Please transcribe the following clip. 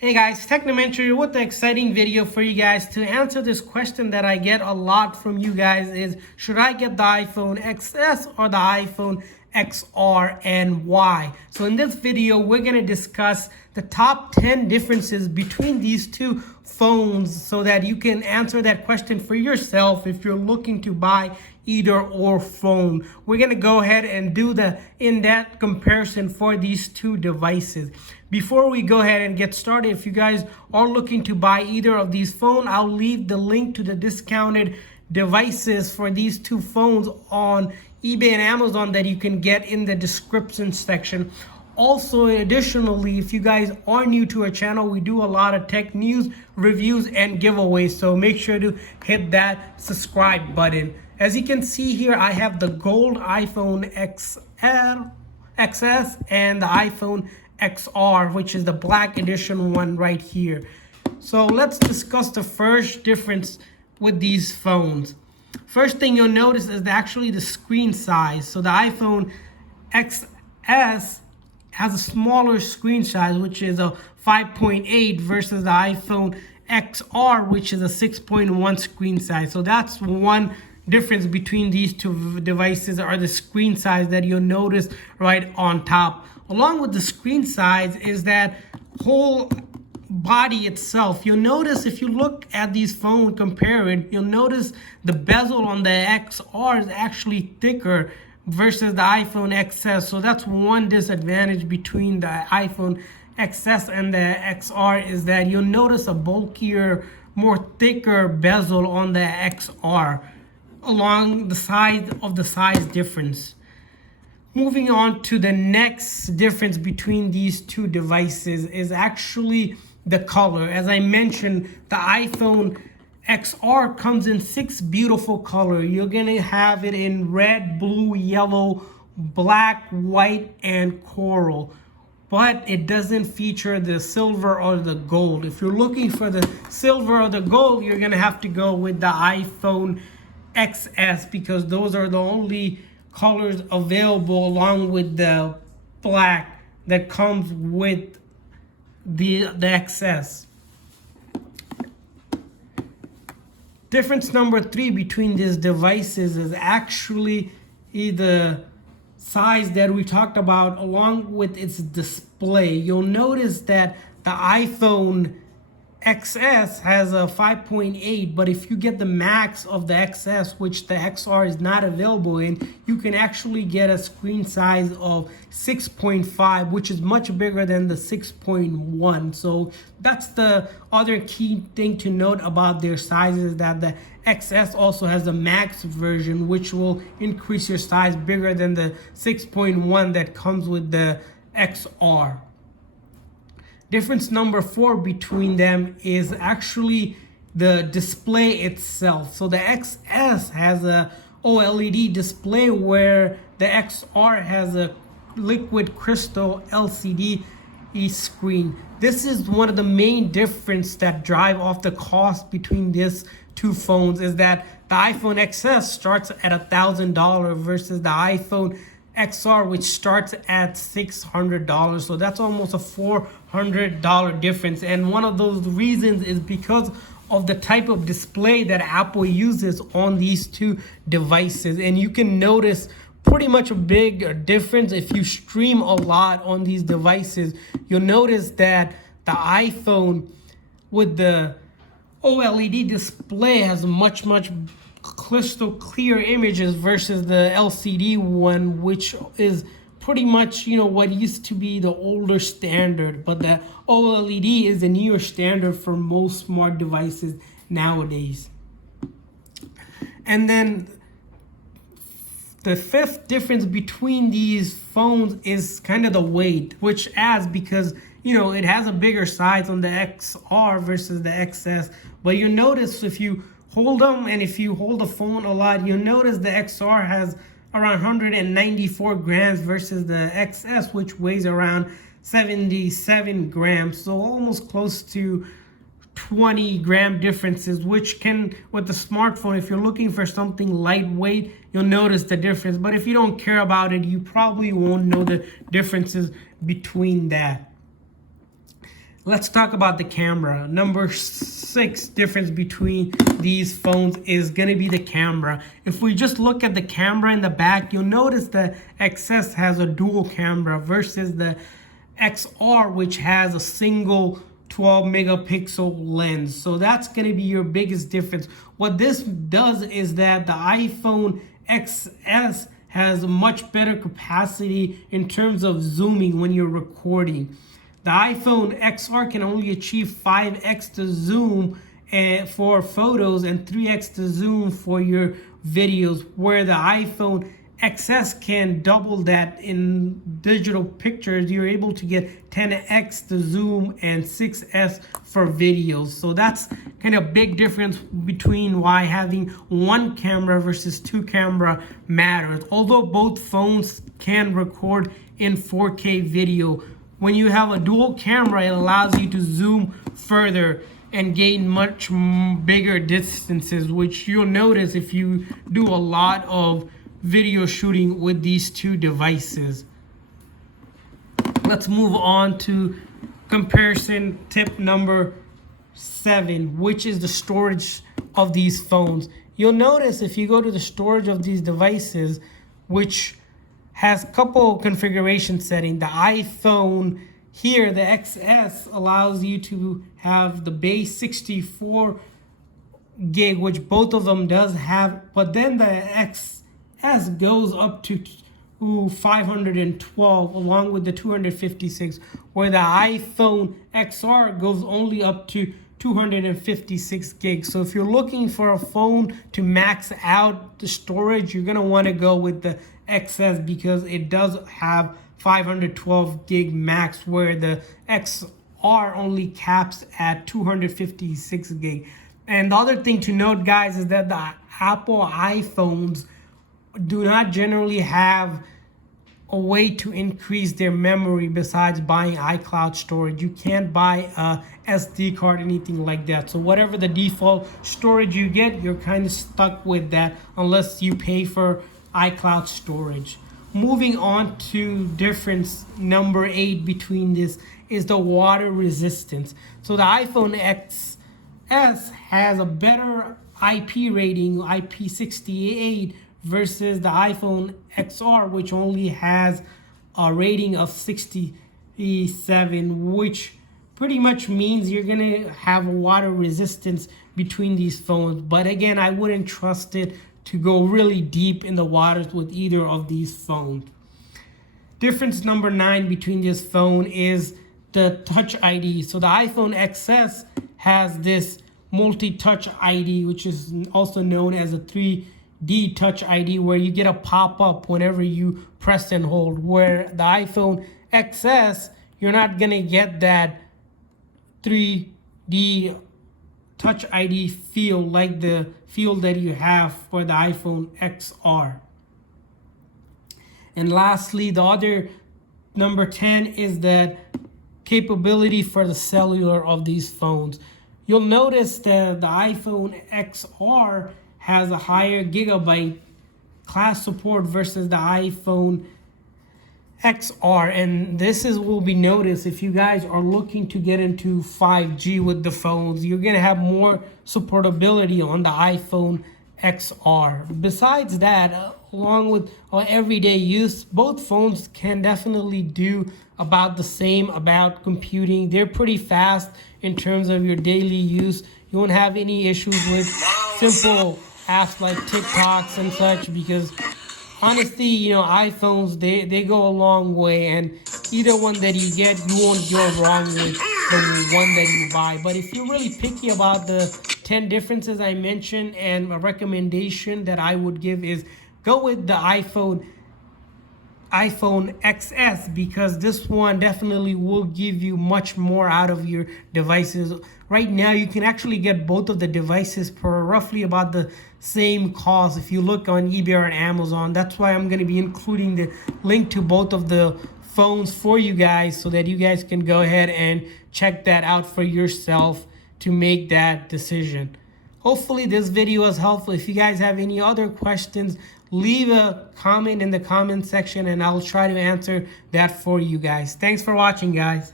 Hey guys, Technomentary with the exciting video for you guys to answer this question that I get a lot from you guys is, should I get the iPhone XS or the iPhone XR and why? So in this video, we're going to discuss the top 10 differences between these two phones so that you can answer that question for yourself if you're looking to buy either or phone. We're going to go ahead and do the in-depth comparison for these two devices. Before we go ahead and get started, if you guys are looking to buy either of these phones, I'll leave the link to the discounted devices for these two phones on eBay and Amazon that you can get in the description section. Also, additionally, if you guys are new to our channel, we do a lot of tech news, reviews, and giveaways. So make sure to hit that subscribe button. As you can see here, I have the gold iPhone XS and the iPhone XR, which is the black edition one right here. So let's discuss the first difference with these phones. First thing you'll notice is actually the screen size. So the iPhone XS has a smaller screen size, which is a 5.8 versus the iPhone XR, which is a 6.1 screen size. So that's one difference between these two devices, are the screen size that you'll notice right on top. Along with the screen size is that whole body itself. You'll notice if you look at these phones compared, you'll notice the bezel on the XR is actually thicker versus the iPhone XS. So that's one disadvantage between the iPhone XS and the XR, is that you'll notice a bulkier, more thicker bezel on the XR along the side of the size difference. Moving on to the next difference between these two devices is actually the color. As I mentioned, the iPhone XR comes in 6 beautiful colors. You're gonna have it in red, blue, yellow, black, white, and coral. But it doesn't feature the silver or the gold. If you're looking for the silver or the gold, you're gonna have to go with the iPhone XS, because those are the only colors available along with the black that comes with the XS. Difference number 3 between these devices is actually the size that we talked about along with its display. You'll notice that the iPhone XS has a 5.8, but if you get the max of the XS, which the XR is not available in, you can actually get a screen size of 6.5, which is much bigger than the 6.1. So that's the other key thing to note about their sizes, that the XS also has a max version, which will increase your size bigger than the 6.1 that comes with the XR. Difference number 4 between them is actually the display itself. So the XS has a OLED display, where the XR has a liquid crystal LCD screen. This is one of the main differences that drive off the cost between these two phones, is that the iPhone XS starts at $1,000 versus the iPhone XR, which starts at $600. So that's almost a $400 difference. And one of those reasons is because of the type of display that Apple uses on these two devices. And you can notice pretty much a big difference if you stream a lot on these devices. You'll notice that the iPhone with the OLED display has much crystal clear images versus the LCD one, which is pretty much, what used to be the older standard, but the OLED is the newer standard for most smart devices nowadays. And then the 5th difference between these phones is kind of the weight, which adds, because it has a bigger size on the XR versus the XS. But you notice if you hold them, and if you hold the phone a lot, you'll notice the XR has around 194 grams versus the XS, which weighs around 77 grams. So almost close to 20 gram differences, which can, with the smartphone, if you're looking for something lightweight, you'll notice the difference. But if you don't care about it, you probably won't know the differences between that. Let's talk about the camera. Number 6 difference between these phones is going to be the camera. If we just look at the camera in the back, you'll notice the XS has a dual camera versus the XR, which has a single 12 megapixel lens. So that's going to be your biggest difference. What this does is that the iPhone XS has a much better capacity in terms of zooming when you're recording. The iPhone XR can only achieve 5x the zoom for photos and 3x the zoom for your videos, where the iPhone XS can double that in digital pictures. You're able to get 10x the zoom and 6s for videos. So that's kind of big difference between why having one camera versus two camera matters. Although both phones can record in 4K video, when you have a dual camera, it allows you to zoom further and gain much bigger distances, which you'll notice if you do a lot of video shooting with these two devices. Let's move on to comparison tip number 7, which is the storage of these phones. You'll notice if you go to the storage of these devices, which has a couple configuration settings. The iPhone here, the XS, allows you to have the base 64 gig, which both of them does have, but then the XS goes up to 512 along with the 256, where the iPhone XR goes only up to 256 gigs. So if you're looking for a phone to max out the storage, you're gonna want to go with the XS because it does have 512 gig max, where the XR only caps at 256 gig. And the other thing to note, guys, is that the Apple iPhones do not generally have a way to increase their memory besides buying iCloud storage. You can't buy a SD card, anything like that. So whatever the default storage you get, you're kind of stuck with that unless you pay for iCloud storage. Moving on to difference number 8 between this is the water resistance. So the iPhone XS has a better IP rating, IP68, versus the iPhone XR, which only has a rating of 67, which pretty much means you're gonna have a water resistance between these phones. But again, I wouldn't trust it to go really deep in the waters with either of these phones. Difference number 9 between this phone is the Touch ID. So the iPhone XS has this multi-touch ID, which is also known as a 3D Touch ID, where you get a pop-up whenever you press and hold, where the iPhone XS, you're not gonna get that 3D Touch ID feel like the feel that you have for the iPhone XR. And lastly, the other number 10 is the capability for the cellular of these phones. You'll notice that the iPhone XR has a higher gigabyte class support versus the iPhone XR, and this will be noticed if you guys are looking to get into 5G with the phones. You're gonna have more supportability on the iPhone XR. Besides that, along with everyday use, both phones can definitely do about the same about computing. They're pretty fast in terms of your daily use. You won't have any issues with simple apps like TikToks and such, because honestly, iPhones, they go a long way, and either one that you get, you won't go wrong with the one that you buy. But if you're really picky about the 10 differences I mentioned, and a recommendation that I would give is go with the iPhone XS, because this one definitely will give you much more out of your devices. Right now, you can actually get both of the devices for roughly about the same cost if you look on eBay or Amazon. That's why I'm going to be including the link to both of the phones for you guys, so that you guys can go ahead and check that out for yourself to make that decision. Hopefully this video was helpful. If you guys have any other questions, leave a comment in the comment section and I'll try to answer that for you guys. Thanks for watching, guys.